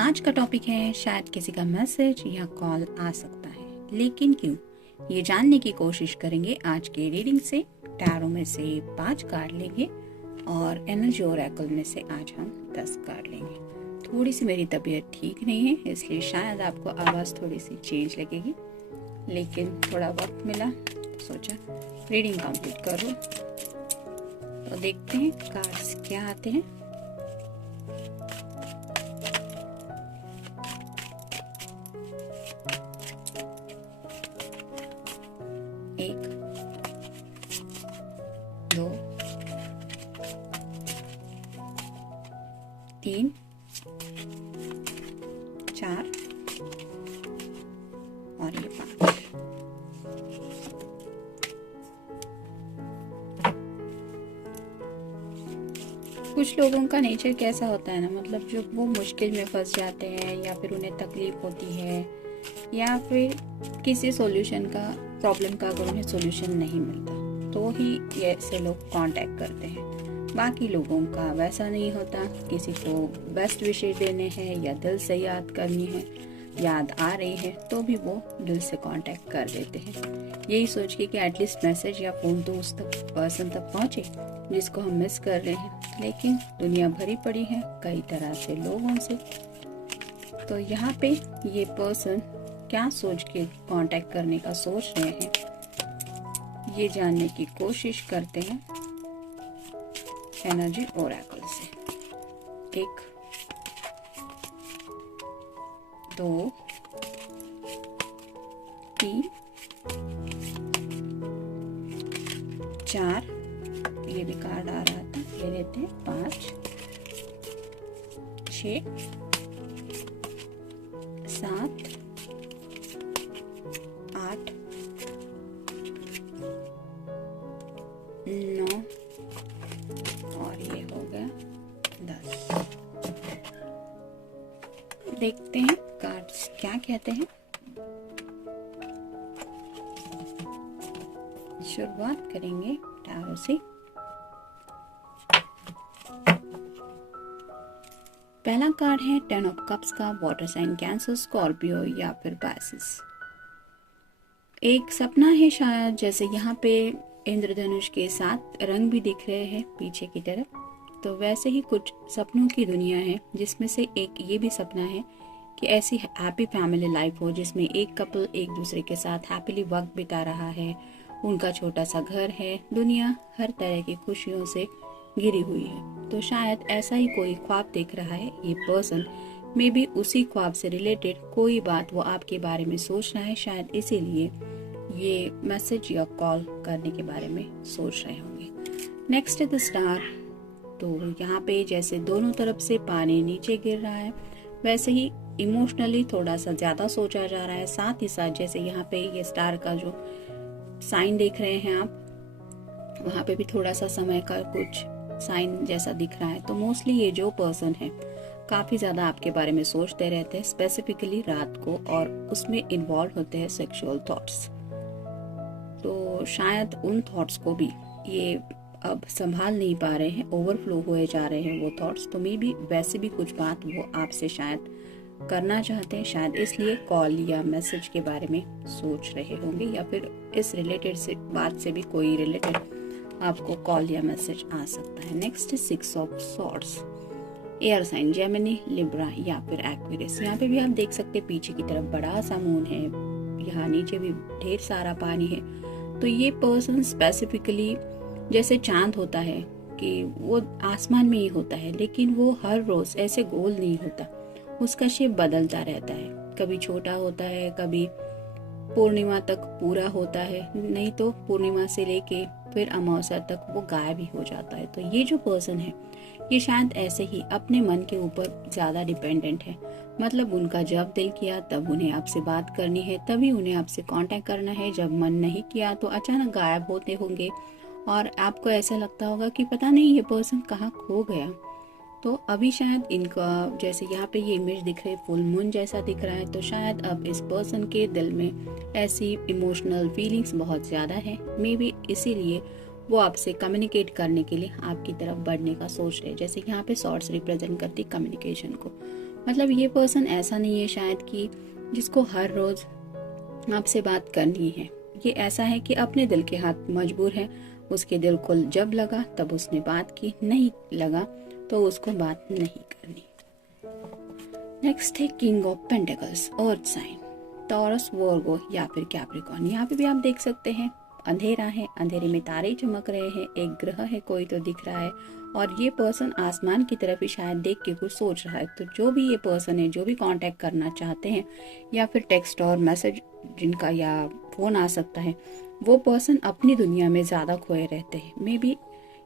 आज का टॉपिक है शायद किसी का मैसेज या कॉल आ सकता है, लेकिन क्यों, ये जानने की कोशिश करेंगे आज के रीडिंग से। टैरो में से 5 कार्ड लेंगे और एनर्जी ओरेकल में से आज हम 10 कार्ड लेंगे। थोड़ी सी मेरी तबीयत ठीक नहीं है, इसलिए शायद आपको आवाज़ थोड़ी सी चेंज लगेगी, लेकिन थोड़ा वक्त मिला तो सोचा रीडिंग कंप्लीट करो। तो देखते हैं कार्ड्स क्या आते हैं। एक, दो, 3, 4 और ये 5। कुछ लोगों का नेचर कैसा होता है ना, मतलब जब वो मुश्किल में फंस जाते हैं या फिर उन्हें तकलीफ होती है या फिर किसी सॉल्यूशन का प्रॉब्लम का अगर उन्हें सॉल्यूशन नहीं मिलता तो ही ये ऐसे लोग कांटेक्ट करते हैं। बाकी लोगों का वैसा नहीं होता, किसी को बेस्ट विशेष देने हैं या दिल से याद करनी है, याद आ रही है तो भी वो दिल से कांटेक्ट कर देते हैं, यही सोच के कि एटलीस्ट मैसेज या फ़ोन तो उस तक पर्सन तक पहुँचे जिसको हम मिस कर रहे हैं। लेकिन दुनिया भरी पड़ी है कई तरह से लोगों से, तो यहाँ पे ये पर्सन क्या सोच के कांटेक्ट करने का सोच रहे हैं ये जानने की कोशिश करते हैं एनर्जी ओरेकल से। 1, 2, 3, 4, ये भी कार्ड आ रहा था, ये लेते हैं 5, 6, 7, 8, 9 और ये हो गया 10। देखते हैं कार्ड्स क्या कहते हैं। शुरुआत करेंगे टैरो से। पहला कार्ड है 10 ऑफ कप्स का, वाटर साइन कैंसर, स्कॉर्पियो या फिर पाइसेस। एक सपना है शायद, जैसे यहाँ पे इंद्रधनुष के साथ रंग भी दिख रहे हैं पीछे की तरफ, तो वैसे ही कुछ सपनों की दुनिया है जिसमें से एक ये भी सपना है कि ऐसी हैप्पी फैमिली लाइफ हो जिसमें एक कपल एक दूसरे के साथ हैप्पीली वक्त बिता रहा है, उनका छोटा सा घर है, दुनिया हर तरह की खुशियों से घिरी हुई है। तो शायद ऐसा ही कोई ख्वाब देख रहा है ये पर्सन, मे बी उसी ख्वाब से रिलेटेड कोई बात वो आपके बारे में सोच रहा है, शायद इसीलिए ये मैसेज या कॉल करने के बारे में सोच रहे होंगे। नेक्स्ट है द स्टार। तो यहाँ पे जैसे दोनों तरफ से पानी नीचे गिर रहा है, वैसे ही इमोशनली थोड़ा सा ज्यादा सोचा जा रहा है। साथ ही साथ जैसे यहाँ पे ये स्टार का जो साइन देख रहे हैं आप, वहाँ पे भी थोड़ा सा समय का कुछ साइन जैसा दिख रहा है। तो मोस्टली ये जो पर्सन है काफी ज्यादा आपके बारे में सोचते रहते हैं, स्पेसिफिकली रात को, और उसमें इन्वॉल्व होते हैं सेक्सुअल थॉट्स। तो शायद उन थॉट्स को भी ये अब संभाल नहीं पा रहे हैं, ओवरफ्लो हुए जा रहे हैं वो थॉट्स। तो मे बी वैसे भी कुछ बात वो आपसे शायद करना चाहते हैं, शायद इसलिए कॉल या मैसेज के बारे में सोच रहे होंगे, या फिर इस रिलेटेड से बात से भी कोई रिलेटेड आपको कॉल या मैसेज आ सकता है। Next 6 of swords. Air sign Gemini, Libra या फिर एक्वेरियस। यहाँ पे भी आप देख सकते हैं पीछे की तरफ बड़ा सा मून है, यहाँ नीचे भी ढेर सारा पानी है। तो ये पर्सन स्पेसिफिकली जैसे चांद होता है कि वो आसमान में ही होता है, लेकिन वो हर रोज ऐसे गोल नहीं होता, उसका शेप बदलता रहता है, कभी छोटा होता है, कभी पूर्णिमा तक पूरा होता है, नहीं तो पूर्णिमा से लेके फिर अमावस्या तक वो गायब ही हो जाता है। तो ये जो पर्सन है ये शायद ऐसे ही अपने मन के ऊपर ज्यादा डिपेंडेंट है, मतलब उनका जब दिल किया तब उन्हें आपसे बात करनी है, तभी उन्हें आपसे कांटेक्ट करना है, जब मन नहीं किया तो अचानक गायब होते होंगे और आपको ऐसा लगता होगा कि पता नहीं ये पर्सन कहाँ खो गया। तो अभी शायद इनका जैसे यहाँ पे ये इमेज दिख रही है, फुल मून जैसा दिख रहा है, तो शायद अब इस पर्सन के दिल में ऐसी इमोशनल फीलिंग्स बहुत ज़्यादा है, मे बी इसीलिए वो आपसे कम्युनिकेट करने के लिए आपकी तरफ बढ़ने का सोच रहे हैं। जैसे यहाँ पे सॉर्ड्स रिप्रेजेंट करती कम्युनिकेशन को, मतलब ये पर्सन ऐसा नहीं है शायद कि जिसको हर रोज आपसे बात करनी है। ये ऐसा है कि अपने दिल के हाथ मजबूर है। उसके दिल को जब लगा तब उसने बात की, नहीं लगा तो उसको बात नहीं करनी। नेक्स्ट है king of pentacles, earth sign, Taurus, Virgo या फिर कैप्रिकॉर्न। यहाँ पे भी आप देख सकते हैं अंधेरा है, अंधेरे में तारे चमक रहे हैं, एक ग्रह है कोई तो दिख रहा है, और ये पर्सन आसमान की तरफ ही शायद देख के कुछ सोच रहा है। तो जो भी ये पर्सन है, जो भी कांटेक्ट करना चाहते हैं या फिर टेक्स्ट और मैसेज जिनका या फोन आ सकता है, वो पर्सन अपनी दुनिया में ज्यादा खोए रहते हैं। मे बी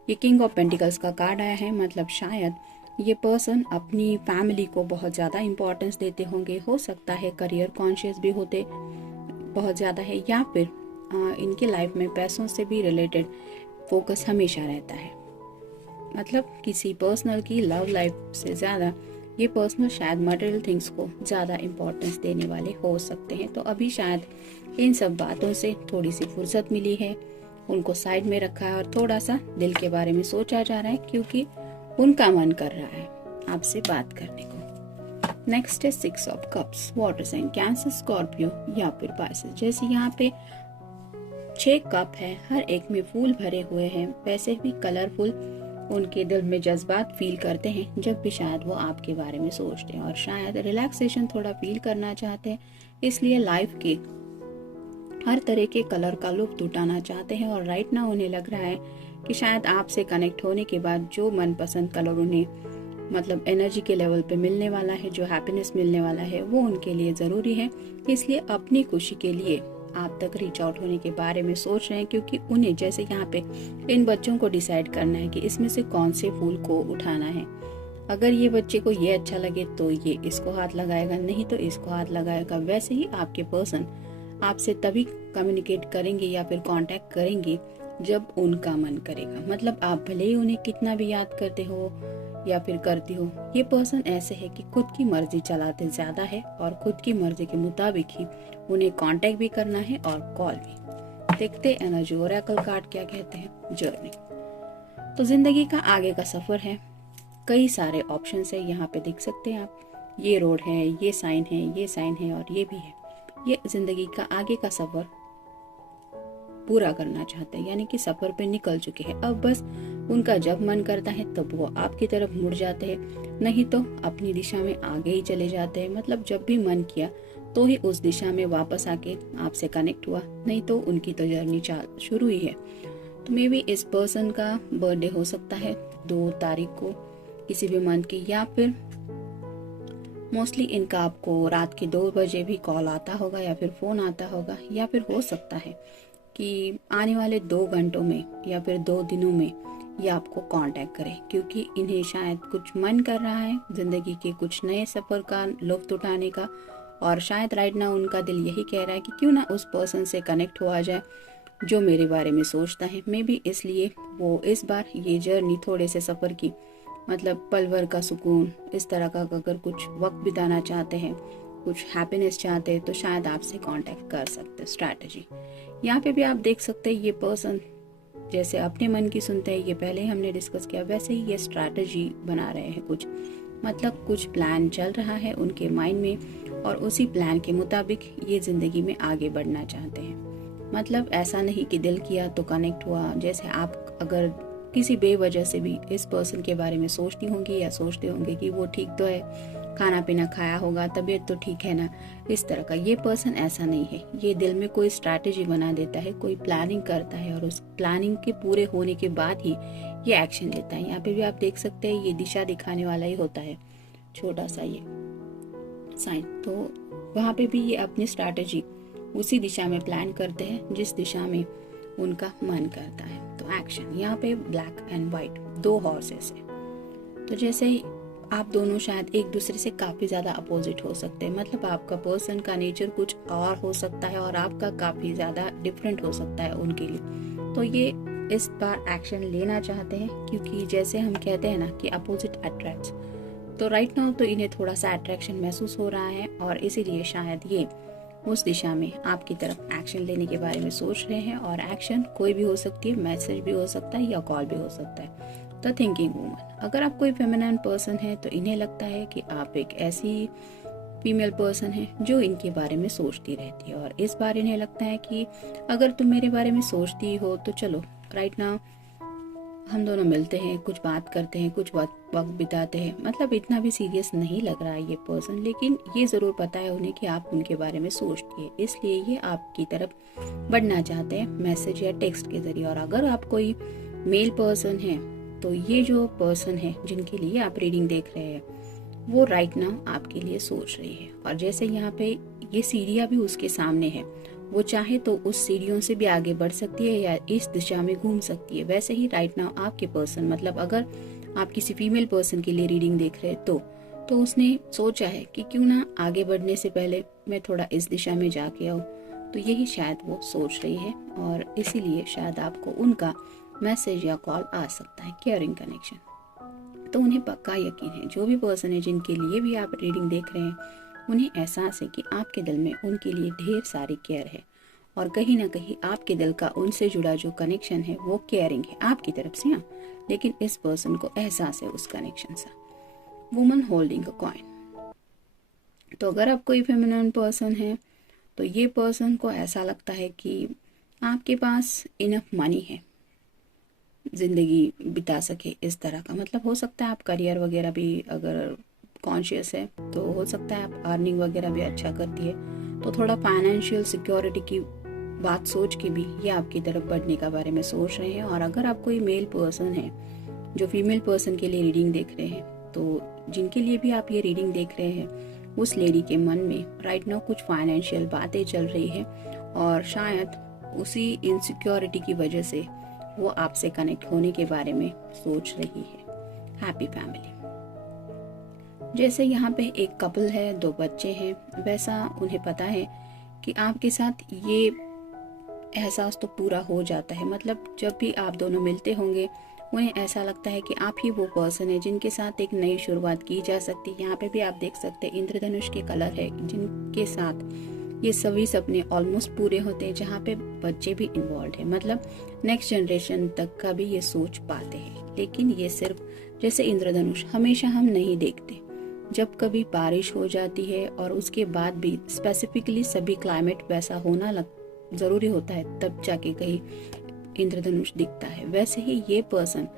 ये किंग ऑफ पेंटिकल्स का कार्ड आया है, मतलब शायद ये पर्सन अपनी फैमिली को बहुत ज़्यादा इम्पोर्टेंस देते होंगे। हो सकता है करियर कॉन्शियस भी होते बहुत ज़्यादा है, या फिर इनके लाइफ में पैसों से भी रिलेटेड फोकस हमेशा रहता है। मतलब किसी पर्सनल की लव लाइफ से ज़्यादा ये पर्सनल शायद मटेरियल थिंग्स को ज़्यादा इम्पोर्टेंस देने वाले हो सकते हैं। तो अभी शायद इन सब बातों से थोड़ी सी फुर्सत मिली है, उनको साइड में रखा है और थोड़ा सा दिल के बारे में सोचा जा रहा है, क्योंकि उनका मन कर रहा है आपसे बात करने को। नेक्स्ट है 6 of cups, water sign, Cancer, Scorpio या फिर पाइसेस। जैसे यहाँ पे 6 कप है, हर एक में फूल भरे हुए हैं, वैसे भी कलरफुल उनके दिल में जज्बात फील करते हैं जब भी शायद वो आपके बारे में सोचते हैं, और शायद रिलैक्सेशन थोड़ा फील करना चाहते हैं, इसलिए लाइफ के हर तरह के कलर का लुत्फ उठाना चाहते हैं। और राइट ना उन्हें लग रहा है कि शायद आपसे कनेक्ट होने के बाद जो मनपसंद कलर उन्हें मतलब एनर्जी के लेवल पे मिलने वाला है, जो हैप्पीनेस मिलने वाला है, वो उनके लिए ज़रूरी है। इसलिए अपनी खुशी के लिए आप तक रीच आउट होने के बारे में सोच रहे हैं, क्योंकि उन्हें जैसे यहाँ पे इन बच्चों को डिसाइड करना है कि इसमें से कौन से फूल को उठाना है। अगर ये बच्चे को ये अच्छा लगे तो ये इसको हाथ लगाएगा, नहीं तो इसको हाथ लगाएगा। वैसे ही आपके पर्सन आपसे तभी कम्युनिकेट करेंगे या फिर कांटेक्ट करेंगे जब उनका मन करेगा। मतलब आप भले ही उन्हें कितना भी याद करते हो या फिर करती हो, ये पर्सन ऐसे है कि खुद की मर्जी चलाते ज्यादा है और खुद की मर्जी के मुताबिक ही उन्हें कांटेक्ट भी करना है और कॉल भी। देखते हैं एनर्जी ओरेकल कार्ड क्या कहते हैं। जर्नी, तो जिंदगी का आगे का सफर है, कई सारे ऑप्शन है यहाँ पे देख सकते हैं आप। ये रोड है, ये साइन है, ये साइन है और ये भी है। ये जिंदगी का आगे का सफर पूरा करना चाहते हैं, यानी कि सफर पे निकल चुके हैं। अब बस उनका जब मन करता है तब वो आपकी तरफ मुड़ जाते हैं, नहीं तो अपनी दिशा में आगे ही चले जाते हैं। मतलब जब भी मन किया तो ही उस दिशा में वापस आके आपसे कनेक्ट हुआ, नहीं तो उनकी तो जर्नी शुरू ही है। तो मे बी इस पर्सन का बर्थडे हो सकता है 2 तारीख को किसी भी मंथ की, या फिर मोस्टली इनका आपको रात के 2 बजे भी कॉल आता होगा या फिर फोन आता होगा, या फिर हो सकता है कि आने वाले 2 घंटों में या फिर 2 दिनों में ये आपको कांटेक्ट करें, क्योंकि इन्हें शायद कुछ मन कर रहा है जिंदगी के कुछ नए सफर का लुत्फ उठाने का। और शायद राइट ना उनका दिल यही कह रहा है कि क्यों ना उस पर्सन से कनेक्ट हुआ जाए जो मेरे बारे में सोचता है। मे बी इसलिए वो इस बार ये जर्नी थोड़े से सफर की मतलब पल भर का सुकून, इस तरह का अगर कुछ वक्त बिताना चाहते हैं, कुछ हैप्पीनेस चाहते हैं, तो शायद आपसे कांटेक्ट कर सकते हैं। स्ट्रैटेजी, यहाँ पे भी आप देख सकते हैं ये पर्सन जैसे अपने मन की सुनते हैं, ये पहले ही हमने डिस्कस किया, वैसे ही ये स्ट्रैटेजी बना रहे हैं कुछ, मतलब कुछ प्लान चल रहा है उनके माइंड में और उसी प्लान के मुताबिक ये जिंदगी में आगे बढ़ना चाहते हैं। मतलब ऐसा नहीं कि दिल किया तो कनेक्ट हुआ। जैसे आप अगर किसी बेवजह से भी इस पर्सन के बारे में सोचती होंगी या सोचते होंगे कि वो ठीक तो है, खाना पीना खाया होगा, तबीयत तो ठीक है ना, इस तरह का, ये पर्सन ऐसा नहीं है। ये दिल में कोई स्ट्रैटेजी बना देता है, कोई प्लानिंग करता है और उस प्लानिंग के पूरे होने के बाद ही ये एक्शन लेता है। यहाँ पे भी आप देख सकते हैं ये दिशा दिखाने वाला ही होता है, छोटा सा ये साइन। तो वहाँ पे भी ये अपनी स्ट्रैटेजी उसी दिशा में प्लान करते हैं जिस दिशा में उनका मन करता है। तो एक्शन, यहाँ पे ब्लैक एंड व्हाइट 2 हॉर्सेस है। तो जैसे ही आप दोनों शायद एक दूसरे से काफी ज्यादा अपोजिट हो सकते हैं, मतलब आपका पर्सन का नेचर कुछ और हो सकता है और आपका काफी ज्यादा डिफरेंट हो सकता है उनके लिए। तो ये इस बार एक्शन लेना चाहते हैं, क्योंकि जैसे हम कहते हैं ना कि अपोजिट अट्रैक्ट्स, तो राइट नाउ तो इन्हें थोड़ा सा अट्रैक्शन महसूस हो रहा है और इसीलिए शायद ये उस दिशा में आपकी तरफ एक्शन लेने के बारे में सोच रहे हैं। और एक्शन कोई भी हो सकती है, मैसेज भी हो सकता है या कॉल भी हो सकता है। The thinking woman. अगर आप कोई फेमिनिन पर्सन है तो इन्हें लगता है कि आप एक ऐसी फीमेल पर्सन है जो इनके बारे में सोचती रहती है, और इस बार इन्हें लगता है कि अगर तुम मेरे बारे में सोचती हो तो चलो राइट नाउ हम दोनों मिलते हैं, कुछ बात करते हैं, कुछ वक्त बिताते हैं। मतलब इतना भी सीरियस नहीं लग रहा है ये पर्सन, लेकिन ये ज़रूर पता है उन्हें कि आप उनके बारे में सोचती है, इसलिए ये आपकी तरफ बढ़ना चाहते हैं मैसेज या टेक्स्ट के जरिए। और अगर आप कोई मेल पर्सन है तो ये जो पर्सन है जिनके लिए आप रीडिंग देख रहे हैं वो राइट नाउ आपके लिए सोच रही है। और जैसे यहाँ पे ये सीढ़ियाँ भी उसके सामने है, वो चाहे तो उस सीढ़ियों से भी आगे बढ़ सकती है या इस दिशा में घूम सकती है। वैसे ही राइट नाउ आपके पर्सन, मतलब अगर आप किसी फीमेल पर्सन के लिए रीडिंग देख रहे हैं तो उसने सोचा है कि क्यों ना आगे बढ़ने से पहले मैं थोड़ा इस दिशा में जाके आऊँ। तो यही शायद वो सोच रही है, और इसीलिए शायद आपको उनका मैसेज या कॉल आ सकता है, केयरिंग कनेक्शन। तो उन्हें पक्का यकीन है, जो भी पर्सन है जिनके लिए भी आप रीडिंग देख रहे हैं, उन्हें एहसास है कि आपके दिल में उनके लिए ढेर सारी केयर है, और कहीं ना कहीं आपके दिल का उनसे जुड़ा जो कनेक्शन है वो केयरिंग है आपकी तरफ से। लेकिन इस पर्सन को एहसास है उस कनेक्शन से। Woman holding a coin. तो अगर आप कोई फेमिनिन पर्सन है तो ये पर्सन को ऐसा लगता है कि आपके पास इनफ मनी है जिंदगी बिता सके इस तरह का। मतलब हो सकता है आप करियर वगैरह भी अगर कॉन्शियस है तो हो सकता है आप अर्निंग वगैरह भी अच्छा करती है, तो थोड़ा फाइनेंशियल सिक्योरिटी की बात सोच के भी ये आपकी तरफ बढ़ने का बारे में सोच रहे हैं। और अगर आप कोई मेल पर्सन है जो फीमेल पर्सन के लिए रीडिंग देख रहे हैं, तो जिनके लिए भी आप ये रीडिंग देख रहे हैं उस लेडी के मन में राइट नाउ कुछ फाइनेंशियल बातें चल रही है, और शायद उसी इनसिक्योरिटी की वजह से वो आपसे कनेक्ट होने के बारे में सोच रही है। Happy family. जैसे यहाँ पे एक कपल है, 2 बच्चे हैं, वैसा उन्हें पता है कि आपके साथ ये एहसास तो पूरा हो जाता है। मतलब जब भी आप दोनों मिलते होंगे उन्हें ऐसा लगता है कि आप ही वो पर्सन है जिनके साथ एक नई शुरुआत की जा सकती है। यहाँ पे भी आप देख सकते हैं इंद्रधनुष के कलर है जिनके साथ ये सभी सपने ऑलमोस्ट पूरे होते हैं, जहाँ पे बच्चे भी इन्वॉल्व है। मतलब नेक्स्ट जनरेशन तक का भी ये सोच पाते हैं। लेकिन ये सिर्फ जैसे इंद्रधनुष हमेशा हम नहीं देखते, जब कभी बारिश हो जाती है और उसके बाद भी स्पेसिफिकली सभी क्लाइमेट वैसा होना जरूरी होता है तब जाके कहीं इंद्रधनुष दिखता है। वैसे ही ये पर्सन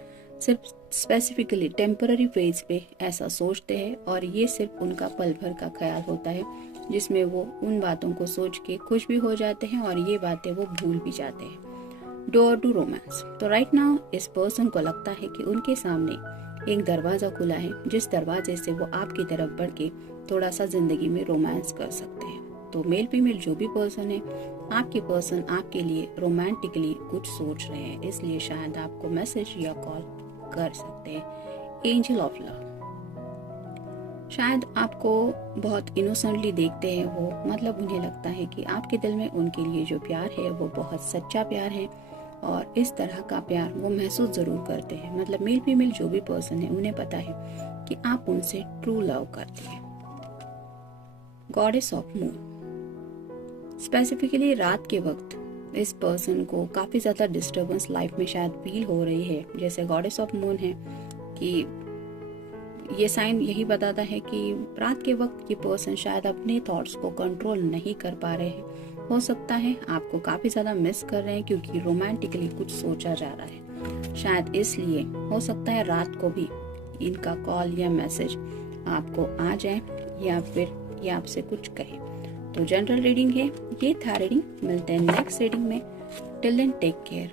सिर्फ स्पेसिफिकली टेम्पररी फेज पे ऐसा सोचते हैं, और ये सिर्फ उनका पल भर का ख्याल होता है जिसमें वो उन बातों को सोच के खुश भी हो जाते हैं और ये बातें वो भूल भी जाते हैं। Door to romance. तो राइट नाउ इस पर्सन को लगता है कि उनके सामने एक दरवाजा खुला है, जिस दरवाजे से वो आपकी तरफ बढ़ के थोड़ा सा जिंदगी में रोमांस कर सकते हैं। तो मेल फीमेल जो भी पर्सन है, आपके पर्सन आपके लिए रोमांटिकली कुछ सोच रहे हैं, इसलिए शायद आपको मैसेज या कॉल कर सकते हैं। Angel of love. शायद आपको बहुत इनोसेंटली देखते हैं वो, मतलब उन्हें लगता है कि आपके दिल में उनके लिए जो प्यार है वो बहुत सच्चा प्यार है, और इस तरह का प्यार वो महसूस जरूर करते हैं। मतलब मेल फीमेल जो भी पर्सन है उन्हें पता है कि आप उनसे ट्रू लव करती हैं। Goddess of moon. स्पेसिफिकली रात के वक्त इस पर्सन को काफी ज्यादा डिस्टर्बेंस लाइफ में शायद फील हो रही है। जैसे गॉडेस ऑफ मून है कि ये साइन यही बताता है कि रात के वक्त ये पर्सन शायद अपने थॉट्स को कंट्रोल नहीं कर पा रहे हैं। हो सकता है आपको काफी ज्यादा मिस कर रहे हैं क्योंकि रोमांटिकली कुछ सोचा जा रहा है। शायद इसलिए हो सकता है रात को भी इनका कॉल या मैसेज आपको आ जाए, या फिर ये आपसे कुछ कहे। तो जनरल रीडिंग है, ये था रीडिंग। मिलते हैं नेक्स्ट रीडिंग में। Till then take care.